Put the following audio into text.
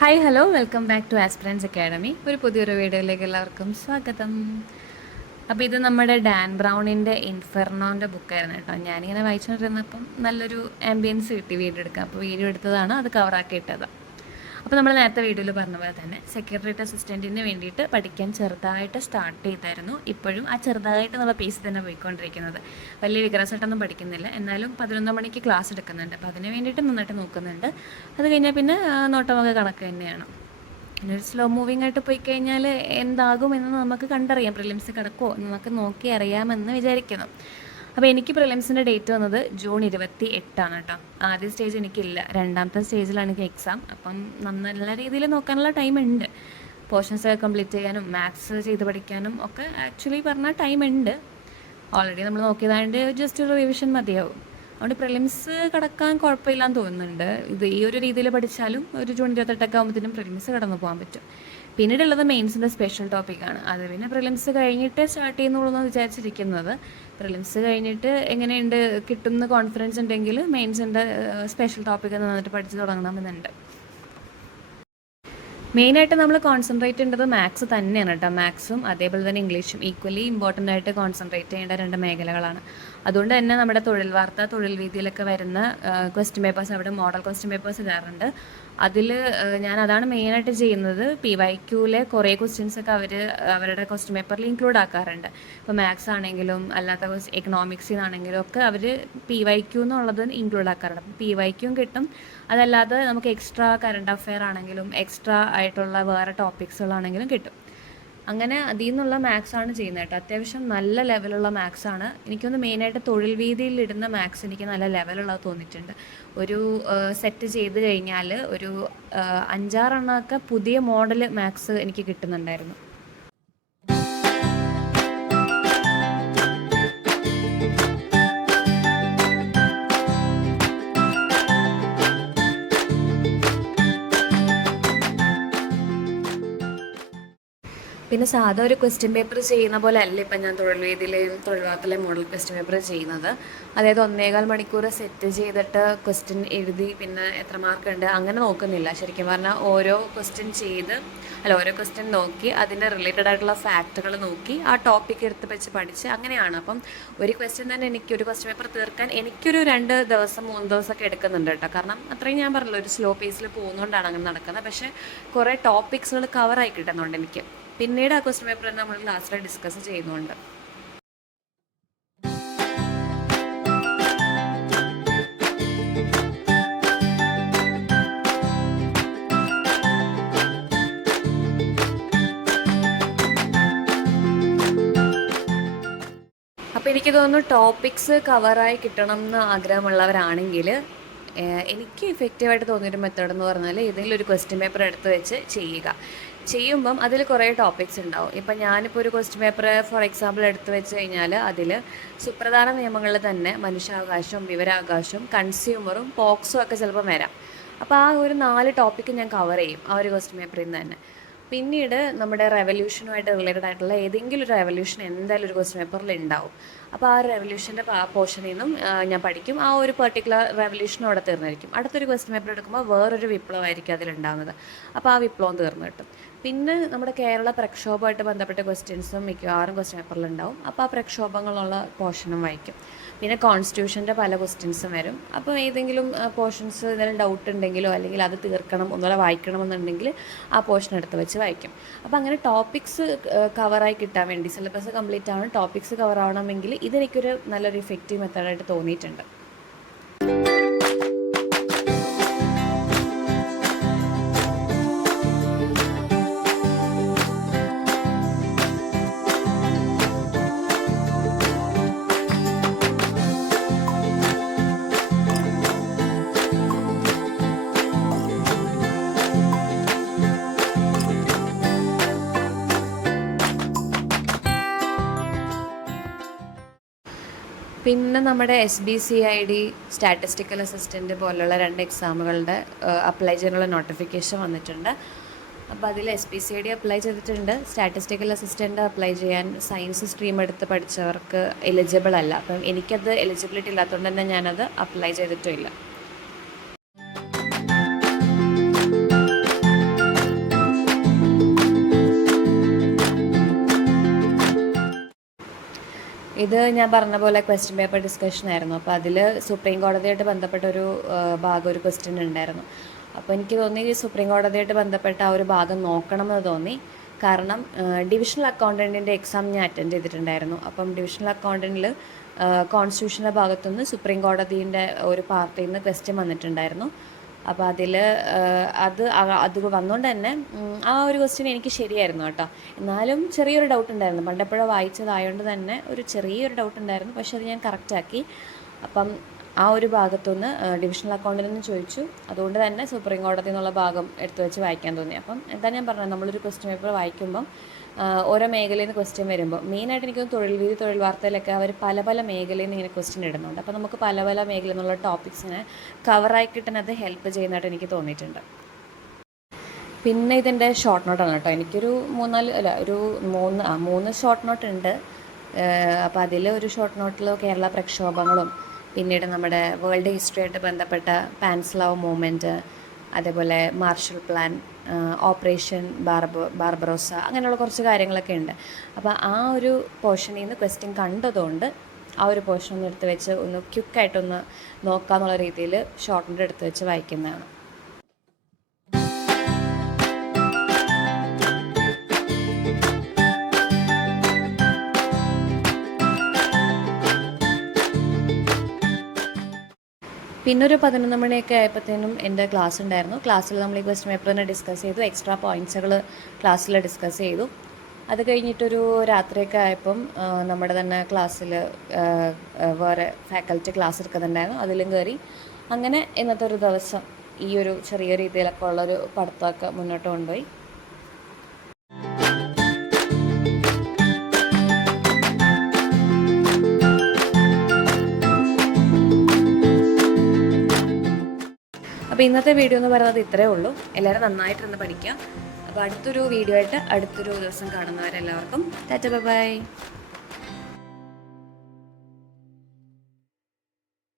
Hi hello welcome back to aspirants academy. ഒരു പുതിയൊരു വീഡിയോയിലേക്ക് എല്ലാവർക്കും സ്വാഗതം. അപ്പോൾ ഇത് നമ്മുടെ ഡാൻ ബ്രൗണിൻ്റെ ഇൻഫെർണോൻ്റെ ബുക്കായിരുന്നു കേട്ടോ. ഞാനിങ്ങനെ വായിച്ചുകൊണ്ടിരുന്നപ്പം നല്ലൊരു ആംബിയൻസ് കിട്ടി വീഡിയോ എടുക്കാം. അപ്പോൾ വീഡിയോ എടുത്തതാണ്, അത് കവറാക്കി ഇട്ടത്. അപ്പോൾ നമ്മൾ നേരത്തെ വീഡിയോയിൽ പറഞ്ഞ പോലെ തന്നെ സെക്രട്ടേറിയറ്റ് അസിസ്റ്റൻറ്റിന് വേണ്ടിയിട്ട് പഠിക്കാൻ ചെറുതായിട്ട് സ്റ്റാർട്ട് ചെയ്തായിരുന്നു. ഇപ്പോഴും ആ ചെറുതായിട്ടെന്നുള്ള പേസ് തന്നെ പോയിക്കൊണ്ടിരിക്കുന്നത്. വലിയ വിഗ്രസമായിട്ടൊന്നും പഠിക്കുന്നില്ല, എന്നാലും 11 മണിക്ക് ക്ലാസ് എടുക്കുന്നുണ്ട്. അപ്പോൾ അതിന് വേണ്ടിയിട്ട് നന്നായിട്ട് നോക്കുന്നുണ്ട്. അത് കഴിഞ്ഞാൽ പിന്നെ നോട്ടമൊക്കെ കണക്ക് തന്നെയാണ്. പിന്നെ ഒരു സ്ലോ മൂവിങ് ആയിട്ട് പോയി കഴിഞ്ഞാൽ എന്താകുമെന്ന് നമുക്ക് കണ്ടറിയാം. പ്രിലിംസ് കിടക്കുമോ നമുക്ക് നോക്കി അറിയാമെന്ന് വിചാരിക്കുന്നു. അപ്പോൾ എനിക്ക് പ്രിലിംസിൻ്റെ ഡേറ്റ് വന്നത് ജൂൺ 28 കേട്ടോ. ആദ്യ സ്റ്റേജ് എനിക്കില്ല, രണ്ടാമത്തെ സ്റ്റേജിലാണ് എനിക്ക് എക്സാം. അപ്പം നല്ല രീതിയിൽ നോക്കാനുള്ള ടൈം ഉണ്ട്. പോർഷൻസ് കംപ്ലീറ്റ് ചെയ്യാനും മാത്സ് ചെയ്ത് പഠിക്കാനും ഒക്കെ ആക്ച്വലി പറഞ്ഞാൽ ടൈം ഉണ്ട്. ഓൾറെഡി നമ്മൾ നോക്കിയതായത് ജസ്റ്റ് ഒരു റിവിഷൻ മതിയാവും. അതുകൊണ്ട് പ്രിലിംസ് കടക്കാൻ കുഴപ്പമില്ലാന്ന് തോന്നുന്നുണ്ട്. ഇത് ഈ ഒരു രീതിയിൽ പഠിച്ചാലും ഒരു ജൂൺ 28 ആകുമ്പോഴത്തേനും പ്രിലിംസ് കടന്നു പോകാൻ പറ്റും. പിന്നീടുള്ളത് മെയിൻസിൻ്റെ സ്പെഷ്യൽ ടോപ്പിക്കാണ്. അത് പിന്നെ പ്രിലിംസ് കഴിഞ്ഞിട്ട് സ്റ്റാർട്ട് ചെയ്യുന്നുള്ളൂ എന്ന് വിചാരിച്ചിരിക്കുന്നത്. പ്രിലിംസ് കഴിഞ്ഞിട്ട് എങ്ങനെയുണ്ട് കിട്ടുന്ന കോൺഫിഡൻസ് ഉണ്ടെങ്കിൽ മെയിൻസിൻ്റെ സ്പെഷ്യൽ ടോപ്പിക്ക് നന്നായിട്ട് പഠിച്ച് തുടങ്ങണമെന്നുണ്ട്. മെയിനായിട്ട് നമ്മൾ കോൺസെൻട്രേറ്റ് ചെയ്യേണ്ടത് മാത്സ് തന്നെയാണ് കേട്ടോ. മാത്സും അതേപോലെ തന്നെ ഇംഗ്ലീഷും ഈക്വലി ഇമ്പോർട്ടൻ്റ് ആയിട്ട് കോൺസെൻട്രേറ്റ് ചെയ്യേണ്ട രണ്ട് മേഖലകളാണ്. അതുകൊണ്ട് തന്നെ നമ്മുടെ തൊഴിൽ വാർത്ത, തൊഴിൽ വീതിയിലൊക്കെ വരുന്ന ക്വസ്റ്റ്യൻ പേപ്പേഴ്സ്, അവിടെ മോഡൽ ക്വസ്റ്റ്യൻ പേപ്പേഴ്സ് ഇടാറുണ്ട്. അതിൽ ഞാൻ അതാണ് മെയിനായിട്ട് ചെയ്യുന്നത്. PYQലെ കുറേ ക്വസ്റ്റ്യൻസൊക്കെ അവരുടെ ക്വസ്റ്റ്യൻ പേപ്പറിൽ ഇൻക്ലൂഡ് ആക്കാറുണ്ട്. ഇപ്പോൾ മാത്സ് ആണെങ്കിലും അല്ലാത്ത എക്കണോമിക്സിൽ നിന്നാണെങ്കിലും ഒക്കെ അവർ PYQ എന്നുള്ളത് ഇൻക്ലൂഡ് ആക്കാറുണ്ട്. അപ്പം PYQ കിട്ടും. അതല്ലാതെ നമുക്ക് എക്സ്ട്രാ കറണ്ട് അഫെയർ ആണെങ്കിലും എക്സ്ട്രാ ആയിട്ടുള്ള വേറെ ടോപ്പിക്സുകളാണെങ്കിലും കിട്ടും. അങ്ങനെ അതിൽ നിന്നുള്ള മാത്സാണ് ചെയ്യുന്നത് കേട്ടോ. അത്യാവശ്യം നല്ല ലെവലുള്ള മാത്സാണ്. എനിക്കൊന്ന് മെയിനായിട്ട് തൊഴിൽ വീതിയിൽ ഇടുന്ന മാത്സ് എനിക്ക് നല്ല ലെവലുള്ളത് തോന്നിയിട്ടുണ്ട്. ഒരു സെറ്റ് ചെയ്ത് കഴിഞ്ഞാൽ ഒരു 5-6 എണ്ണമൊക്കെ പുതിയ മോഡൽ മാത്സ് എനിക്ക് കിട്ടുന്നുണ്ടായിരുന്നു. പിന്നെ സാധാ ഒരു ക്വസ്റ്റ്യൻ പേപ്പർ ചെയ്യുന്ന പോലെ അല്ല ഇപ്പം ഞാൻ തൊഴിൽ വേദിയിലെയും തൊഴിൽ വാർത്തയിലെയും മോഡൽ ക്വസ്റ്റ്യൻ പേപ്പർ ചെയ്യുന്നത്. അതായത് 1.25 മണിക്കൂർ സെറ്റ് ചെയ്തിട്ട് ക്വസ്റ്റ്യൻ എഴുതി പിന്നെ എത്ര മാർക്ക് ഉണ്ട് അങ്ങനെ നോക്കുന്നില്ല. ശരിക്കും പറഞ്ഞാൽ ഓരോ ക്വസ്റ്റ്യൻ നോക്കി അതിൻ്റെ റിലേറ്റഡ് ആയിട്ടുള്ള ഫാക്റ്റുകൾ നോക്കി ആ ടോപ്പിക് എടുത്ത് വെച്ച് പഠിച്ച് അങ്ങനെയാണ്. അപ്പം ഒരു ക്വസ്റ്റ്യൻ തന്നെ ഒരു ക്വസ്റ്റ്യൻ പേപ്പർ തീർക്കാൻ എനിക്കൊരു 2 ദിവസം 3 ദിവസമൊക്കെ എടുക്കുന്നുണ്ട് കേട്ടോ. കാരണം അത്രയും ഞാൻ പറഞ്ഞല്ലോ, ഒരു സ്ലോ പേസിൽ പോകുന്നതുകൊണ്ടാണ് അങ്ങനെ നടക്കുന്നത്. പക്ഷേ കുറേ ടോപ്പിക്സുകൾ കവറായി കിട്ടുന്നുണ്ട് എനിക്ക്. പിന്നീട് ആ ക്വസ്റ്റ്യൻ പേപ്പർ നമ്മൾ ക്ലാസ്സിൽ ഡിസ്കസ് ചെയ്യുന്നുണ്ട്. അപ്പോൾ എനിക്ക് തോന്നുന്നു ടോപ്പിക്സ് കവറായി കിട്ടണം എന്ന് ആഗ്രഹമുള്ളവരാണെങ്കിൽ എനിക്ക് ഇഫക്റ്റീവായിട്ട് തോന്നിയൊരു മെത്തേഡ് എന്ന് പറഞ്ഞാൽ ഏതെങ്കിലും ഒരു ക്വസ്റ്റ്യൻ പേപ്പർ എടുത്ത് വെച്ച് ചെയ്യുമ്പം അതിൽ കുറേ ടോപ്പിക്സ് ഉണ്ടാവും. ഇപ്പം ഞാനിപ്പോൾ ഒരു ക്വസ്റ്റ്യൻ പേപ്പർ ഫോർ എക്സാമ്പിൾ എടുത്ത് വെച്ച് കഴിഞ്ഞാൽ അതിൽ സുപ്രധാന നിയമങ്ങളിൽ തന്നെ മനുഷ്യാവകാശം, വിവരാവകാശം, കൺസ്യൂമറും പോക്സും ഒക്കെ ചിലപ്പോൾ വരാം. അപ്പോൾ ആ ഒരു 4 ടോപ്പിക്ക് ഞാൻ കവർ ചെയ്യും ആ ഒരു ക്വസ്റ്റ്യൻ പേപ്പറിൽ നിന്ന് തന്നെ. പിന്നീട് നമ്മുടെ റെവല്യൂഷനുമായിട്ട് റിലേറ്റഡ് ആയിട്ടുള്ള ഏതെങ്കിലും ഒരു റെവല്യൂഷൻ എന്തായാലും ഒരു ക്വസ്റ്റ്യൻ പേപ്പറിൽ ഉണ്ടാവും. അപ്പോൾ ആ റെവല്യൂഷൻ്റെ പോർഷനിൽ നിന്നും ഞാൻ പഠിക്കും. ആ ഒരു പെർട്ടിക്കുലർ റെവല്യൂഷൻ അവിടെ തീർന്നിരിക്കും. അടുത്തൊരു ക്വസ്റ്റ്യൻ പേപ്പർ എടുക്കുമ്പോൾ വേറൊരു വിപ്ലവമായിരിക്കും അതിലുണ്ടാകുന്നത്. അപ്പോൾ ആ വിപ്ലവം തീർന്നു കിട്ടും. പിന്നെ നമ്മുടെ കേരള പ്രക്ഷോഭമായിട്ട് ബന്ധപ്പെട്ട ക്വസ്റ്റ്യൻസും മിക്കവാറും ക്വസ്റ്റ്യൻ പേപ്പറിലുണ്ടാവും. അപ്പോൾ ആ പ്രക്ഷോഭങ്ങളുള്ള പോർഷനും വായിക്കും. പിന്നെ കോൺസ്റ്റിറ്റ്യൂഷൻ്റെ പല ക്വസ്റ്റ്യൻസും വരും. അപ്പോൾ ഏതെങ്കിലും പോർഷൻസ് എന്തെങ്കിലും ഡൗട്ട് ഉണ്ടെങ്കിലോ അല്ലെങ്കിൽ അത് തീർക്കണം ഒന്നുകൂടെ വായിക്കണമെന്നുണ്ടെങ്കിൽ ആ പോർഷൻ എടുത്ത് വെച്ച് വായിക്കും. അപ്പോൾ അങ്ങനെ ടോപ്പിക്സ് കവറായി കിട്ടാൻ വേണ്ടി, സിലബസ് കംപ്ലീറ്റ് ആവണം, ടോപ്പിക്സ് കവർ ആവണമെങ്കിൽ ഇതെനിക്കൊരു നല്ലൊരു ഇഫക്റ്റീവ് മെത്തേഡായിട്ട് തോന്നിയിട്ടുണ്ട്. പിന്നെ നമ്മുടെ SBCID സ്റ്റാറ്റിസ്റ്റിക്കൽ അസിസ്റ്റൻറ്റ് പോലുള്ള 2 എക്സാമുകളുടെ അപ്ലൈ ചെയ്യാനുള്ള നോട്ടിഫിക്കേഷൻ വന്നിട്ടുണ്ട്. അപ്പോൾ അതിൽ SBCID അപ്ലൈ ചെയ്തിട്ടുണ്ട്. സ്റ്റാറ്റിസ്റ്റിക്കൽ അസിസ്റ്റൻ്റ് അപ്ലൈ ചെയ്യാൻ സയൻസ് സ്ട്രീം എടുത്ത് പഠിച്ചവർക്ക് എലിജിബിൾ അല്ല. അപ്പം എനിക്കത് എലിജിബിലിറ്റി ഇല്ലാത്തതുകൊണ്ട് തന്നെ ഞാനത് അപ്ലൈ ചെയ്തിട്ടുമില്ല. ഇത് ഞാൻ പറഞ്ഞ പോലെ ക്വസ്റ്റ്യൻ പേപ്പർ ഡിസ്കഷൻ ആയിരുന്നു. അപ്പോൾ അതിൽ സുപ്രീം കോടതിയായിട്ട് ബന്ധപ്പെട്ട ഒരു ഭാഗം ഒരു ക്വസ്റ്റ്യൻ ഉണ്ടായിരുന്നു. അപ്പോൾ എനിക്ക് തോന്നി സുപ്രീം കോടതിയായിട്ട് ബന്ധപ്പെട്ട ആ ഒരു ഭാഗം നോക്കണമെന്ന് തോന്നി. കാരണം ഡിവിഷണൽ അക്കൗണ്ടൻറ്റിൻ്റെ എക്സാം ഞാൻ അറ്റൻഡ് ചെയ്തിട്ടുണ്ടായിരുന്നു. അപ്പം ഡിവിഷണൽ അക്കൗണ്ടൻറ്റിൽ കോൺസ്റ്റിറ്റ്യൂഷൻ്റെ ഭാഗത്തുനിന്ന് സുപ്രീം കോടതീൻ്റെ ഒരു പാർട്ടിയിൽ നിന്ന് ക്വസ്റ്റ്യൻ വന്നിട്ടുണ്ടായിരുന്നു. അപ്പോൾ അതിൽ അത് വന്നുകൊണ്ട് തന്നെ ആ ഒരു ക്വസ്റ്റ്യൻ എനിക്ക് ശരിയായിരുന്നു കേട്ടോ. എന്നാലും ചെറിയൊരു ഡൗട്ട് ഉണ്ടായിരുന്നു, പണ്ടെപ്പോഴോ വായിച്ചതായതുകൊണ്ട് തന്നെ ഒരു ചെറിയൊരു ഡൗട്ട് ഉണ്ടായിരുന്നു. പക്ഷെ അത് ഞാൻ കറക്റ്റാക്കി. അപ്പം ആ ഒരു ഭാഗത്തുനിന്ന് ഡിവിഷണൽ അക്കൗണ്ടിൽ നിന്ന് ചോദിച്ചു. അതുകൊണ്ട് തന്നെ സുപ്രീം കോടതി എന്നുള്ള ഭാഗം എടുത്തു വെച്ച് വായിക്കാൻ തോന്നി. അപ്പം എന്താ ഞാൻ പറഞ്ഞത്, നമ്മളൊരു ക്വസ്റ്റ്യൻ പേപ്പർ വായിക്കുമ്പം ഓരോ മേഖലയിൽ നിന്ന് ക്വസ്റ്റ്യൻ വരുമ്പോൾ മെയിനായിട്ട് എനിക്ക് തൊഴിൽ വീതി തൊഴിൽ വാർത്തയിലൊക്കെ അവർ പല പല മേഖലയിൽ നിന്ന് ഇങ്ങനെ ക്വസ്റ്റ്യൻ ഇടുന്നുണ്ട്. അപ്പോൾ നമുക്ക് പല പല മേഖലയിൽ നിന്നുള്ള ടോപ്പിക്സിനെ കവറായി കിട്ടാനത് ഹെൽപ്പ് ചെയ്യുന്നതായിട്ട് എനിക്ക് തോന്നിയിട്ടുണ്ട്. പിന്നെ ഇതിൻ്റെ ഷോർട്ട് നോട്ടാണ് കേട്ടോ. എനിക്കൊരു മൂന്ന് ഷോർട്ട് നോട്ട് ഉണ്ട്. അപ്പോൾ അതിൽ ഒരു ഷോർട്ട് നോട്ടിൽ കേരള പ്രക്ഷോഭങ്ങളും പിന്നീട് നമ്മുടെ വേൾഡ് ഹിസ്റ്ററിയായിട്ട് ബന്ധപ്പെട്ട പാൻസ്ലാവ് മൂവ്മെൻറ്റ്, അതേപോലെ മാർഷൽ പ്ലാൻ, ഓപ്പറേഷൻ ബാർബറോസ, അങ്ങനെയുള്ള കുറച്ച് കാര്യങ്ങളൊക്കെ ഉണ്ട്. അപ്പോൾ ആ ഒരു പോർഷനിൽ നിന്ന് ക്വസ്റ്റ്യൻ കണ്ടതുകൊണ്ട് ആ ഒരു പോർഷൻ ഒന്ന് എടുത്ത് വെച്ച് ഒന്ന് ക്വിക്കായിട്ടൊന്ന് നോക്കാമെന്നുള്ള രീതിയിൽ ഷോർട്ട് നോട്ട് എടുത്ത് വെച്ച് വായിക്കുന്നതാണ്. പിന്നെ ഒരു 11 മണിയൊക്കെ ആയപ്പോഴത്തേനും എൻ്റെ ക്ലാസ് ഉണ്ടായിരുന്നു. ക്ലാസ്സിൽ നമ്മൾ ഈ ക്വസ്റ്റ്യൻ പേപ്പർ തന്നെ ഡിസ്കസ് ചെയ്തു, എക്സ്ട്രാ പോയിൻറ്റ്സുകൾ ക്ലാസ്സിൽ ഡിസ്കസ് ചെയ്തു. അത് കഴിഞ്ഞിട്ടൊരു രാത്രിയൊക്കെ ആയപ്പം നമ്മുടെ തന്നെ ക്ലാസ്സിൽ വേറെ ഫാക്കൽറ്റി ക്ലാസ് എടുക്കുന്നുണ്ടായിരുന്നു, അതിലും കയറി. അങ്ങനെ ഇന്നത്തെ ഒരു ദിവസം ഈ ഒരു ചെറിയ രീതിയിലൊക്കെ ഉള്ളൊരു പഠിത്തമൊക്കെ മുന്നോട്ട് കൊണ്ടുപോയി. അപ്പോൾ ഇന്നത്തെ വീഡിയോ എന്ന് പറയുന്നത് ഇത്രയേ ഉള്ളൂ. എല്ലാവരും നന്നായിട്ടിരുന്ന് പഠിക്കുക. അപ്പോൾ അടുത്തൊരു വീഡിയോ ആയിട്ട് അടുത്തൊരു ദിവസം കാണുന്നവരെല്ലാവർക്കും ടാറ്റ ബൈ.